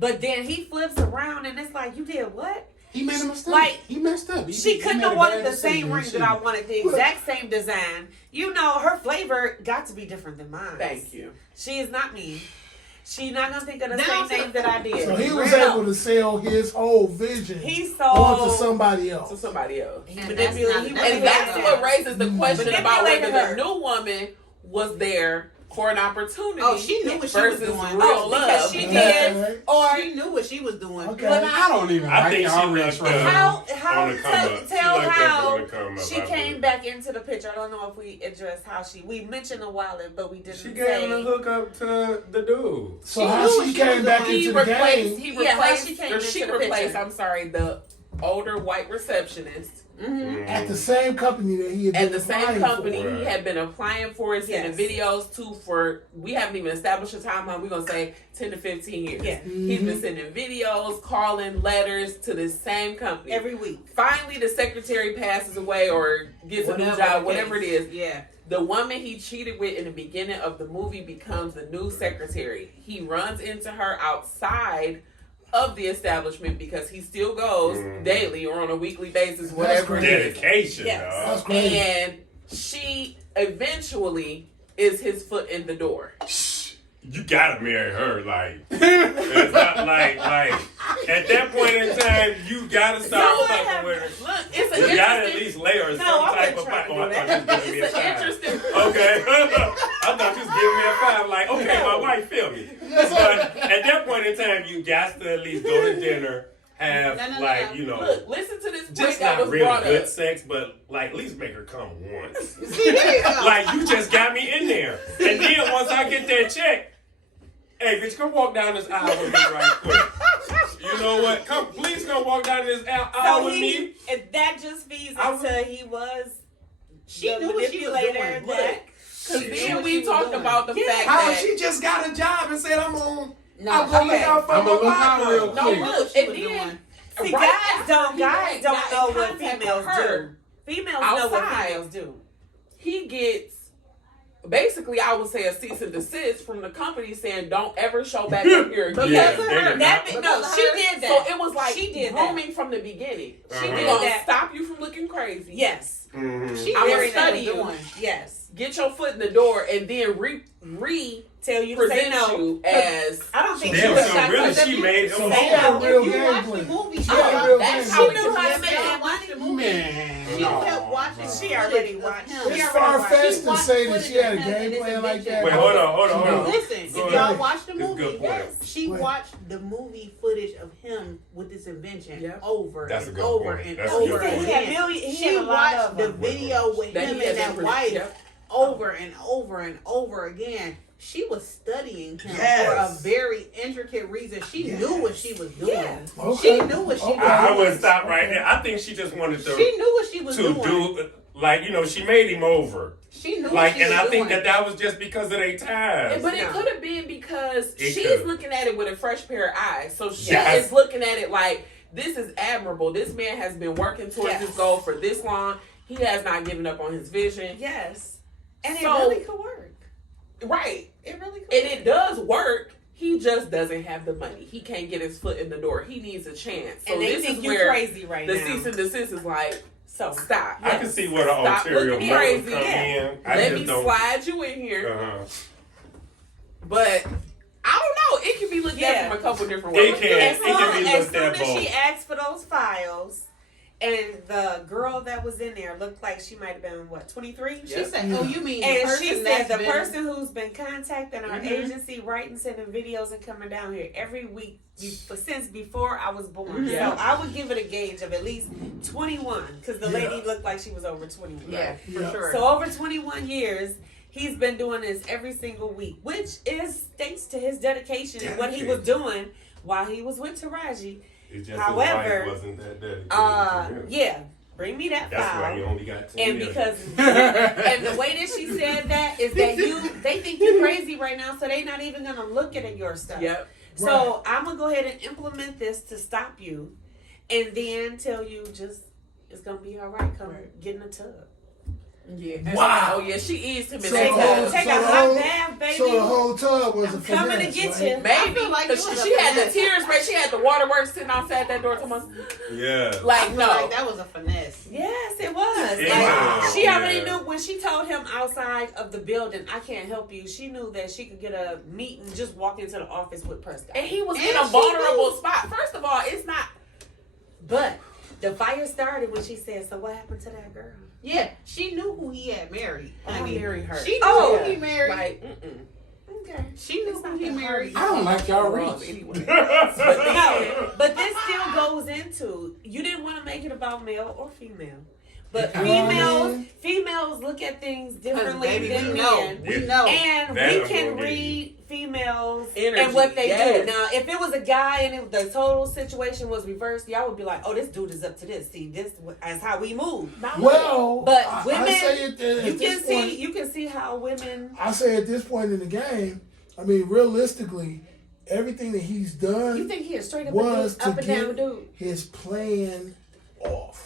But then he flips around and it's like, you did what? He made a mistake. Like, he messed up. She couldn't have wanted the same ring that I wanted, the exact same design. You know, her flavor got to be different than mine. thank you. She is not me. She's not gonna think of the Down same to things that I did. So he was No. able to sell his whole vision He onto sold. somebody To else. somebody else. He And manipulated. that's He not- And that's what raises the question about whether Manipulated the her. new woman was there for an opportunity Oh, she knew what she was versus doing. real Oh, because love. she because did. Or She knew what she was doing. Okay. But I don't even I like think y'all she rich looked right up. now. how On the come up. She tell like that how on the come up, she I came believe. back into the picture. I don't know if we addressed how we mentioned a while, but we didn't She say. gave him a hookup to the dude. So She how knew she what she came was back doing. into he the replaced, game? he Yeah, how replaced, she came or into she the replaced, picture. I'm sorry, the older white receptionist Mm-hmm. At the same company that he had been at the same applying company for. he had been applying for, sending Yes. videos to for, we haven't even established a timeline, we're going to say 10 to 15 years. Yeah. He's been sending videos, calling letters to the same company. Every week. Finally, the secretary passes away or gets a new Whatever job, the whatever case. it is. Yeah. The woman he cheated with in the beginning of the movie becomes the new secretary. He runs into her outside of the establishment because he still goes daily or on a weekly basis, whatever it is. Dedication, Yes. dog. That's crazy. And she eventually is his foot in the door. You gotta marry her, like it's not like at that point in time you gotta start fucking with her. Look, it's an You gotta at interesting. least lay her some I type wasn't of trying five. to Oh, I do thought you was giving me a It's an five. interesting. Okay, I thought you was giving me a five. Like, okay, my wife, feel me. But at that point in time, you got to at least go to dinner, have No, like no. you know, Look, listen to this point just that not was real brought good up. sex, but like at least make her come once. See, there you go. Like you just got me in there, and then once I get that check, hey, bitch, come walk down this aisle with me right quick. You know what? Please come walk down this aisle So with me. if that just feeds I was- into he was She the knew what she was manipulator doing. that. Because She knew then what we she was talked doing. about the fact How that. she just got a job and said, I'm gonna No, look okay. out for I'ma my look out partner. real No, quick. look, She and was then doing. See, right guys after don't he had know got in what contact females with her, do. Females know what outside. females do. he gets basically, I would say a cease and desist from the company saying, "Don't ever show back up here again." Yeah, Because of they her. did That not- no, she did that. So it was like She did grooming from the beginning. Uh-huh. She We're did gonna that. stop you from looking crazy. Yes, Mhm. she I'ma very study much you. doing. Yes, Get your foot in the door and then tell you to say present no. you as. I don't think Damn, she was so shocked. really Because she if made So it. she had a real If you game watch the plan. movie, She Oh, had a real that's game how plan. we knew how to If make y'all that watch the movie, Man, she no. kept watching. She already watched. him. She It's already far watched. fetched to watched say that footage she had a of him game and his plan like that. Wait, hold on. Listen, if Go y'all ahead. watch the It's a movie, good point. she Wait. watched the movie footage of him with this invention Yep. over That's a and good over point. and That's a over good point. He had again. million. He She had a lot watched of the them. video with That him he and had that been- wife Yep. over and over and over again. She was studying him Yes. for a very intricate reason. She knew what she was doing. Yeah. Okay. She knew what she was doing. I would stop right there. I think she just wanted She to knew what she was doing. do like she made him over. She knew Like, what she and was I think doing. that was just because of their ties. But it No. could have been because It she's could. looking at it with a fresh pair of eyes. So she Yes. is looking at it like, this is admirable. This man has been working towards Yes. this goal for this long. He has not given up on his vision. Yes, and So- it really could work. Right. It really could. And it does work. He just doesn't have the money. He can't get his foot in the door. He needs a chance. So And they this think is you're where crazy right the now. cease and desist is like, So stop. I can see where the Stop ulterior looking motive crazy. come Yeah. in. I Let just me don't. slide you in here. Uh-huh. But I don't know. It can be looked Yeah. at from a couple different It ways. can. As It can soon be as, looked at soon as both. she asked for those files, and the girl that was in there looked like she might have been 23. She said, "Oh, you mean the And person she said that's the been- person who's been contacting our Mhm. agency, writing, sending videos, and coming down here every week since before I was born. Mhm. Yeah. So I would give it a gauge of at least 21, because the lady looked like she was over 21. Yeah, for Yeah. sure." So over 21 years, he's been doing this every single week, which is thanks to his dedication and what he was doing while he was with Taraji. It's just However, his wife wasn't that dedicated to him. Yeah, bring me that That's why he file. only got 10 And million. because and the way that she said that is that they think you're crazy right now, so they're not even gonna look at your stuff. Yep. So I'm gonna go ahead and implement this to stop you, and then tell you just it's gonna be all right. Come get in the tub. Yeah. Wow. Oh yeah, she eased him in So that the tub. whole- Take so a the hot whole- bath, baby. So the whole tub was a I'm coming to finesse, get right? you. Maybe. I feel like it Cause was she a had the finesse. tears, right? She had the waterworks sitting outside that door. Thomas. Yeah. I Like feel no. like that was a finesse. Yes, it was. It Like, was, she already yeah. knew when she told him outside of the building, "I can't help you." She knew that she could get a meet and just walk into the office with Prescott. And he was And in a she vulnerable knew. spot. First of all, it's not. But the fire started when she said, "So what happened to that girl?" Yeah, she knew who he had married. I married her. She knew Oh, who he married. Like, Okay. She knew It's who not he that married. I don't like y'all Wrong reach. anyway. No, but this still goes into you didn't want to make it about male or female. But females look at things differently baby, than we know. men. We know. And That we I'm can gonna get read females Energy, and what they yes. do. Now, if it was a guy and the total situation was reversed, y'all would be like, "Oh, this dude is up to this. See, this is how we move." Well, But I women, say at you this can see, point, you can see how women. I say at this point in the game, I mean, realistically, everything that he's done You think he is straight up, was up to and down get dude? his plan off.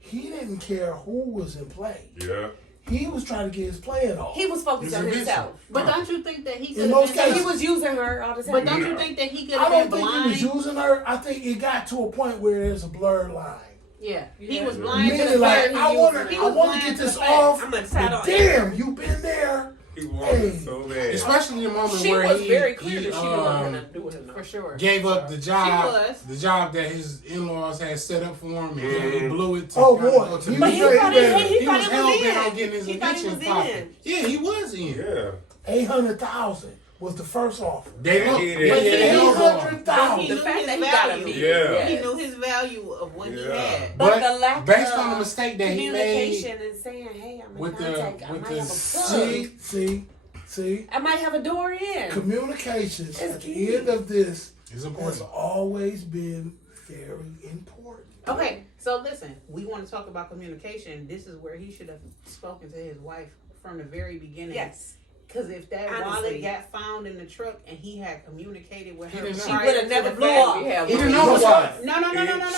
He didn't care who was in play. Yeah. He was trying to get his plan off. He was focused on himself. But don't you think that he could In have most been? And he cases- was using her all the time. But don't you think that he could I have don't been think blind? he was using her. I think it got to a point where there's a blurred line. Yeah, he Yeah. was blind. to Meaning, the like, fact I he want was- he to was get blind this to the fact. off. I'm gonna But sat on damn, you been there. He wanted it so bad. Especially the moment She where was he, very clear he, that she didn't want him to do with him. For sure. gave up the job, was. the job that his in-laws had set up for him, and then he Mhm. blew it. To Oh, kind of boy. go to He the But was he great. thought He he was he was was hell bent in. on getting his He thought he addiction was popping. in. Yeah, he was in. Yeah. 800,000 was the first offer. They And looked. he Yeah, didn't- yeah, they looked on him. 800,000. He The knew fact his that he got a value. meet. Yeah. He knew his value of what he Yeah. had. But But the lack based of on the mistake that he made communication and saying, "Hey, I'm in with the contact. I with might the have a plug. See, I might have a door in." communication It's at key. the end of this is has important. always been very important. Okay, so listen, we want to talk about communication. This is where he should have spoken to his wife from the very beginning. Yes. Because if that Honestly. wallet got found in the truck and he had communicated with her, didn't know. She would have never blew up. He didn't know why. No.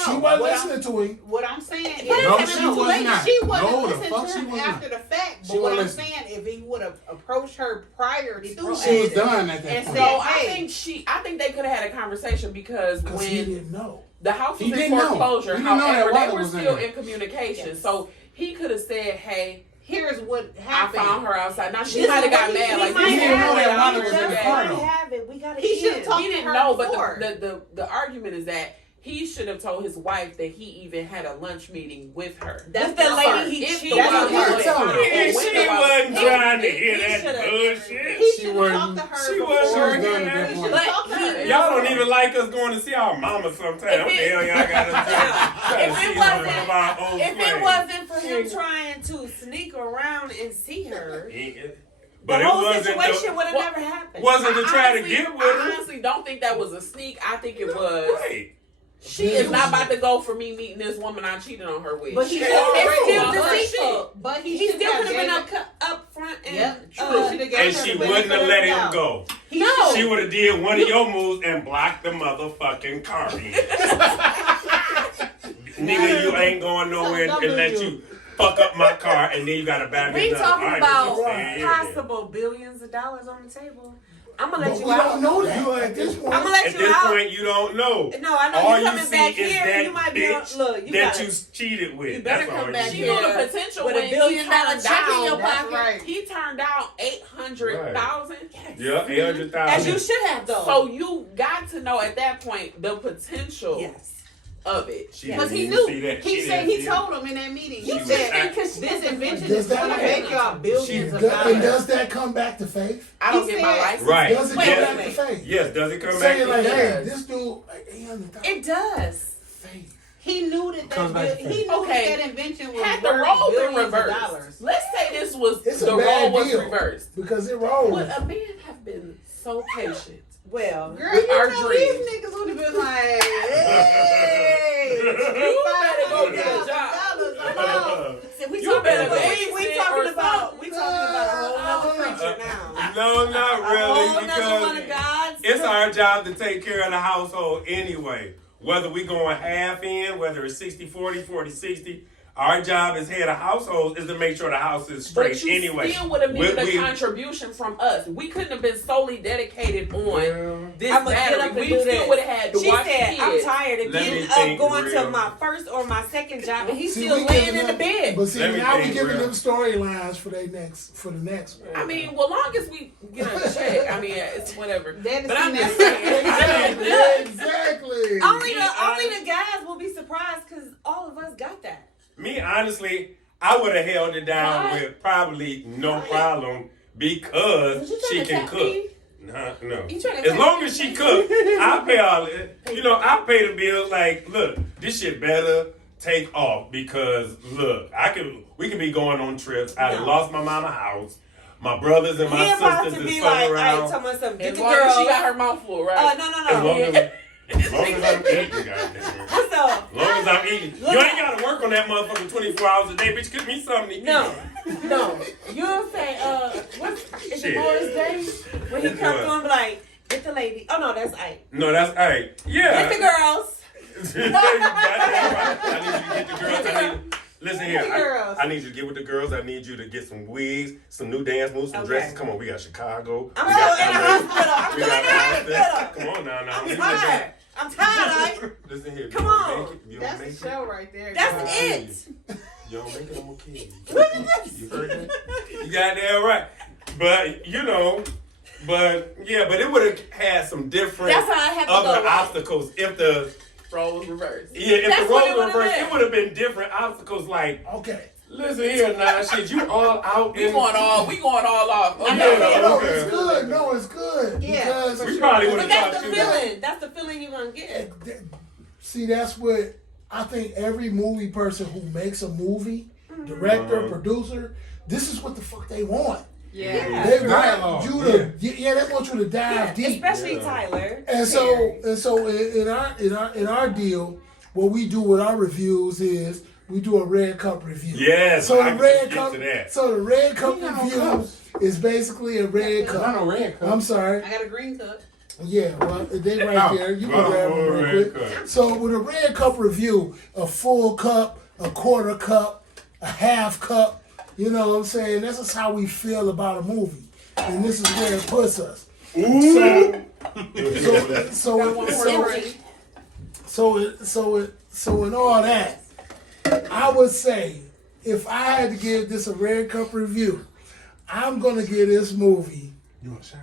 She wasn't listening to him. What I'm saying is, No, she was not. She wasn't No, the listening fuck to she him was after not. the fact. She But what I'm wasn't saying, if he would have approached her prior to She that, was done at that and point. So said, I hey, think they could have had a conversation because Because he when didn't know. the house He was in didn't know. foreclosure, He didn't know that however, wallet they were was in still there. in communication. Yes. So he could have said, "Hey, here's what I happened. found her outside." Now she This might have is got what mad, like might He didn't know that have wallet it. was in the Just car, might though. have it. We got it. He should have talked he to didn't her know, before. but the argument is that he should have told his wife that he even had a lunch meeting with her. That's the lady he If the cheated That's wallet what on. he was told her. found, She or when the wasn't wallet- trying to hear He that should've- bullshit. He She should have wasn't- talked to her she before. wasn't done at that He point. should have But talked to her. Y'all don't even like us going to see our mama sometimes. What the hell y'all got to do? If it wasn't- If If it wasn't for him trying to sneak around and see her, But the it whole wasn't situation would have Well, never happened. wasn't to try to honestly- get with I her. honestly don't think that was a sneak. I think it was. Right. She is not about to go for me meeting this woman I cheated on her with. But he She still- already It's still on her deceitful. shit. But He should still have could have been gave up front and Yep, true. uh, Should have gave And her she the wouldn't benefit have of let the him doubt. go. He No. should- She would have did one of your moves and blocked the motherfucking car. Nigga, you ain't going nowhere and let you fuck up my car and then you gotta buy me we another. talking All right, about you stay here. possible billions of dollars on the table. I'm gonna But let we you don't out. know that at this point. I'm gonna let At you this out. point, you don't know. No, I know All you coming see back is here. that You might be on. bitch Look, you that gotta. you cheated with. You better That's come all back you She here. knew the potential with a when $1 billion he turned check in your down. That's pocket. right. He turned down 800,000. Yeah, 800,000. As you should have, though. So you got to know at that point the potential yes. of it. She Because didn't he even knew. see that. He She said didn't he see told him in that meeting. He She said was- this invention Does is that- going to make y'all billions of And dollars. does that come back to faith? I don't He get my said- license. Right. Does it Wait, come wait, back wait. to faith? Yes, does it come back? Saying like, to hey, does. this dude, like, 800,000. It does. Faith. He knew that Comes back to he faith. knew Okay. that invention was Had the worth role been billions of reversed, dollars. let's say this was It's a the role bad was deal. reversed. Because it rolls. Would a man have been so patient? Well, Girl, With you our know dreams. these niggas would have been like, hey, You better go get a job. see, we You talking better about babysit we or talking about something. a whole other preacher now. No, not A whole really, nother one because of God's. it's our job to take care of the household anyway. Whether we going half in, whether it's 60-40, 40-60, our job as head of households is to make sure the house is straight But you anyway. still would have needed We- a contribution from us. We couldn't have been solely dedicated on this I'ma get up battery. and We do still this. would have had to She watch said, the I'm kids. tired of Let me getting think up, going real. to my first or my second job, and he's See, still we laying giving in the them- bed. But see, Let me now we think, giving bro. them storylines for the next one. I mean, well, long as we get a check, I mean, it's whatever. That is But I'm that just saying. Exactly. Only Yeah, the guys will be surprised because all of us got that. Me, honestly, I would have held it down Why? with probably no problem because Was you she trying to can tap cook. me? No. You trying to As tap long me? as she cook, I pay all it. You know, I pay the bills. Like, look, this shit better take off because look, we can be going on trips. I done No. lost my mama house. My brothers and my He about sisters to is be fucking like, hey, around. tell me something. Get As the long as girls. she got her mouth full, right? No. As long as I'm eating, goddamn. What's up? As long as I'm eating. You ain't gotta work on that motherfucker 24 hours a day, bitch. Cook me something to eat. No. You don't say, is Shit. it Morris Day? When he What? comes through and be like, get the lady. Oh, no, that's Ike. No, that's alright. Yeah. Get the girls. Goddamn right. I need you to get the girls. Get the Listen Get the here. girls. I need you to get with the girls. I need you to get some wigs, some new dance moves, some Okay. dresses. Come on, we got Chicago. I'm we still got in the LA. hospital. I'm We still in got the Austin. hospital. Come on now. I'm You tired. I'm tired, Ike. Listen here. Come you don't on. make it, you don't That's make the show right there. That's girl. it. You don't make it, I'm gonna kill you. You heard that? You got that right. But, you know, but it would have had some different That's how I have to other go, right? obstacles if the Role was reversed. if That's the what roles it were would've reversed, been. it would have been different obstacles. Like, Okay. listen here now, shit, you all out. We going all off. I Yeah, know. No, okay. it's good. No, it's good. Yeah, Because We probably would But have that's talked the to that. feeling. That's the feeling you're going to get. see, that's what I think every movie person who makes a movie, director, producer, this is what the fuck they want. Yeah. They Dialogue, want you to, they want you to dive deep. Especially Yeah. Tyler. And so in our deal, what we do with our reviews is we do a red cup review. Yes, So I the can red get cup. to that. So the red cup We got no reviews It's basically a red Not cup. no red cup. I'm sorry. I got a green cup. Yeah, well, they right there. You can grab them real red quick. cup. So with a red cup review, a full cup, a quarter cup, a half cup, you know what I'm saying? This is how we feel about a movie. And this is where it puts us. So in all that, I would say if I had to give this a red cup review, I'm gonna give this movie You want a shot?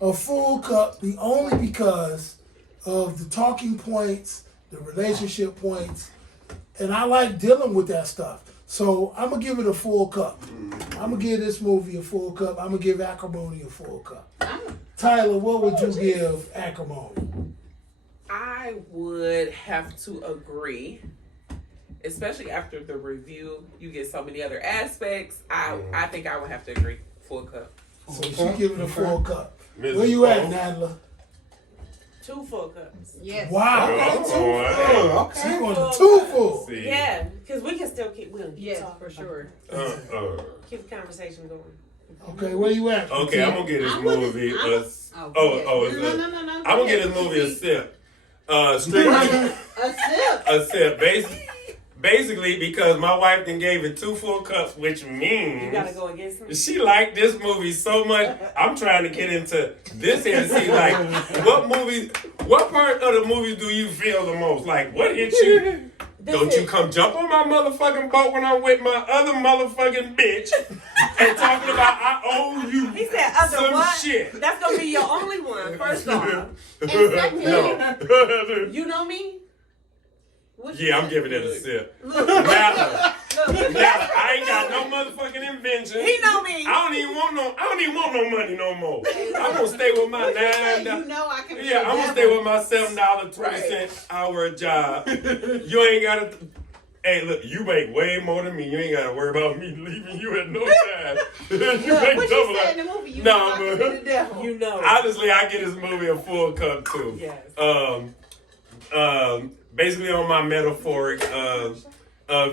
a full cup, the only because of the talking points, the relationship points, and I like dealing with that stuff. So I'm gonna give it a full cup. I'm gonna give this movie a full cup. I'm gonna give Acrimony a full cup. Tyler, what would you give Acrimony? I would have to agree, especially after the review. You get so many other aspects. I think I would have to agree. Full cup. So you give it a full cup. Mrs. Where you at, Cole? Nadla? 2 full cups. Yes. Wow. Oh, She going to 2 full. see. Yeah, because we can still keep Yes, talking for sure. keep the conversation going. Okay, where you at? Okay, I'm gonna get this movie a. No. I'm gonna get this movie a sip. Strictly A a sip. Basically, because my wife then gave it 2 full cups, which means You gotta go against him. she liked this movie so much. I'm trying to get into this here and see like what part of the movie do you feel the most? Like what hit you? Don't you come jump on my motherfucking boat when I'm with my other motherfucking bitch and talking about I owe you He said, "Other some what? shit." That's gonna be your only one. First off, No. you know me. Yeah, I'm giving it a sip. Look, Now, look. I ain't got no motherfucking invention. He know me. I don't even want no money no more. I'm gonna stay with my $9. I can. Yeah, I'm gonna stay with my $7.20 hour job. You ain't gotta. Hey, look, you make way more than me. You ain't gotta worry about me leaving you at no time. You make What you double. said in the movie? You No, know I can but- be the devil. You know. Honestly, I get this movie a full cup too. Yes. Basically on my metaphoric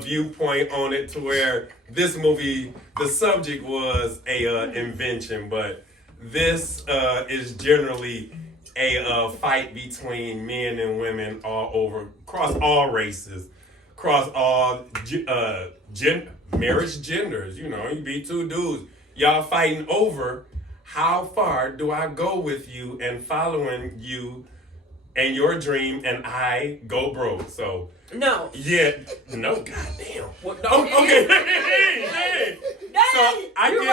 viewpoint on it, to where this movie, the subject was a invention, but this is generally a fight between men and women all over, across all races, across all marriage genders. You know, you be 2 dudes, y'all fighting over how far do I go with you and following you and your dream, and I go broke. So No. yeah, no, goddamn. What, no, Okay, hey. So I You're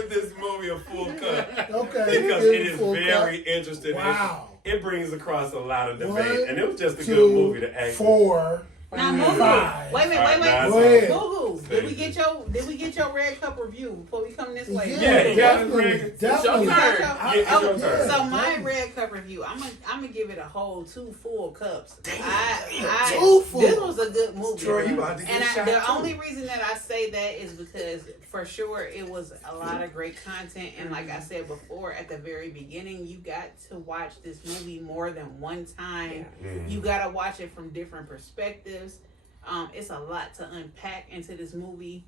give this movie a full cut Okay. because give it a is full very cup. interesting. Wow. It brings across a lot of debate, 1, and it was just a 2, good movie to act. 4, Now, Moo. 5. Wait a minute. Alright, Go ahead. Moo. Did we get your red cup review before we come this way? Yeah, definitely. Definitely. your turn. It's your turn. So my red cup review, I'm gonna give it a whole 2 full cups. I 2 full. This was a good movie. Troy, you about to get And shot the too. only reason that I say that is because for sure it was a lot of great content, and like I said before at the very beginning, you got to watch this movie more than one time. You gotta watch it from different perspectives. It's a lot to unpack into this movie.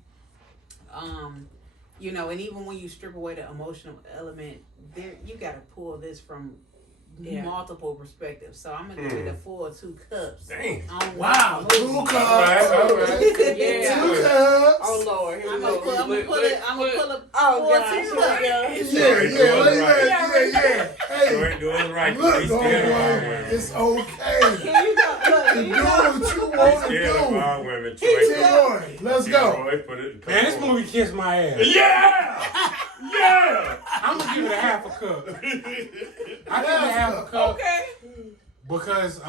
You know, and even when you strip away the emotional element, there you gotta pull this from multiple perspectives. So I'm gonna give it a full 2 cups. Dang. On Wow, one 2 movie. cups. All right. Yeah. 2 cups. Oh Lord. Here we I'm gonna go. pull up. Oh full God. 2 Here we cups. go. Yeah. Hey, Troy doing right. look, He's oh, scared of our boy, women. it's okay. Here you go. Look, Do here you go. what you want to Scared of do. our women. T-Roy, let's go. Troy, put it. Man, this movie kissed my ass. Yeah! Yeah! I'm gonna give it a half a cup. I give it a half a cup Okay. because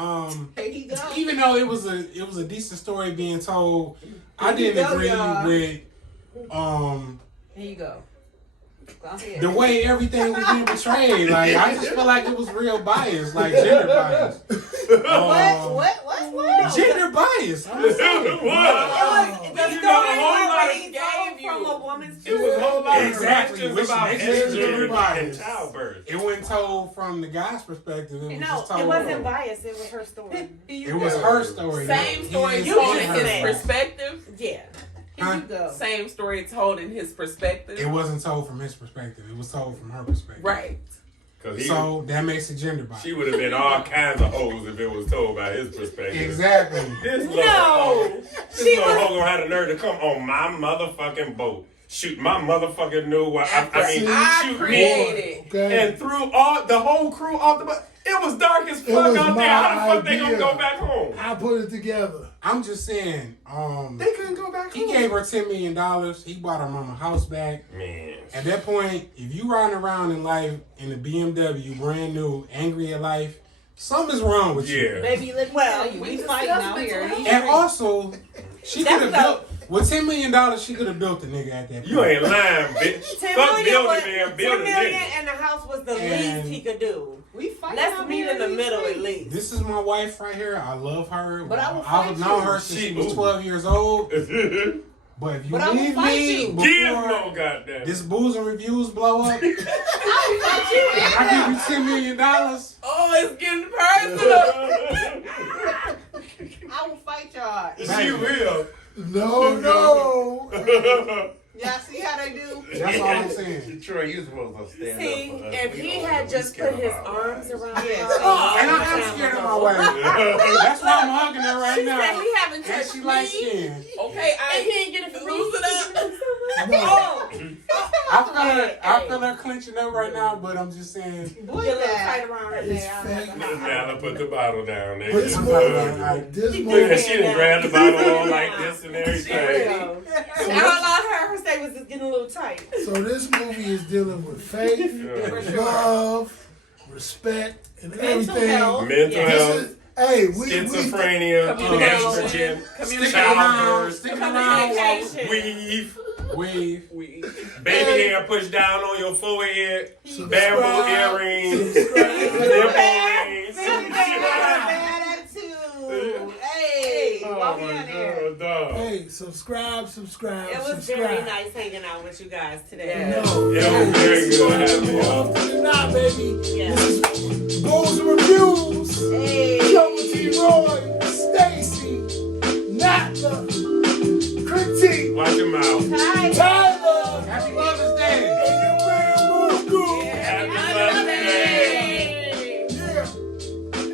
Here you go. even though it was a decent story being told, I Here you didn't go, agree y'all. with Here you go. Go ahead. the way everything was being portrayed. Like I just feel like it was real bias, like gender bias. What? Gender bias. I'm just saying. The You story got a whole lot already of- told gave you. from a woman's It was a whole lot of Exactly, questions which about makes it gender very and biased. childbirth. It wasn't told from the guy's perspective. It was No, just told. it wasn't biased. It was her story. It was her story. Same story He You told is in just his said. perspective. Yeah. did you go? Same story told in his perspective. It wasn't told from his perspective. It was told from her perspective. Right. So that makes it gender bias. She would have been all kinds of hoes if it was told by his perspective. Exactly. This little hoe gonna have the nerve to come on my motherfucking boat. Shoot my motherfucking new wife. I shoot created. me. Okay. And threw the whole crew off the boat. It was dark as fuck was out my there. How the fuck they idea. gonna go back home? I put it together. I'm just saying, They couldn't go back he home. gave her $10 million. He bought her mama house back. Man. At that point, if you riding around in life in a BMW, brand new, angry at life, something's wrong with you. Yeah. Baby, let me tell you, we fighting out here. And also, she could have built, with $10 million, she could have built the nigga at that point. You ain't lying, bitch. 10 Fuck million building was- man, build 10 a million nigga. and the house was the And- least he could do. We fighting Let's out meet here in the these middle at streets. least. This is my wife right here. I love her. But I will I've fight known you. her since she She- was 12 years old. But if you But I will need fight me you. Gizmo, before goddamn. this booze and reviews blow up, I will fight you. I give you $10 million. Oh, it's getting personal. I will fight y'all. She will. No. Y'all see how they do? That's all I'm saying. Troy, you supposed to stand See, up for us. if We he don't had know. just We care put his about arms lives. around Yeah, her, And I'm scared of my wife. That's why I'm hugging her right She said now. he haven't And touched she me. light skinned. Okay, And he ain't get it for me. loosen up. Oh, I feel her clenching up right now, but I'm just saying. Boy, get a little that. tight around her It's there. fake. Miss Nala put the bottle down there. This I'm Look talking movie, about, this at movie, that. She done grabbed the bottle on like this and everything. Her state was just getting a little tight. so this movie is dealing with faith, Yeah. love, respect, and Mental everything. health. Mental This health, is, hey, we schizophrenia, Communication. estrogen, childbirth, Sticking around, Communication. weave, weave. baby hair pushed down on your forehead, subscribe, bamboo earrings, subscribe. nipple rings. Bad attitude. Hey, while we on there. dog. Hey, subscribe. It was subscribe. very nice hanging out with you guys today. No, It was very this good is having more you. often than not, baby. Yeah. This is Goals and Reviews. Hey. Joe T. Roy, Stacy, NATALA, Critique. Watch your mouth.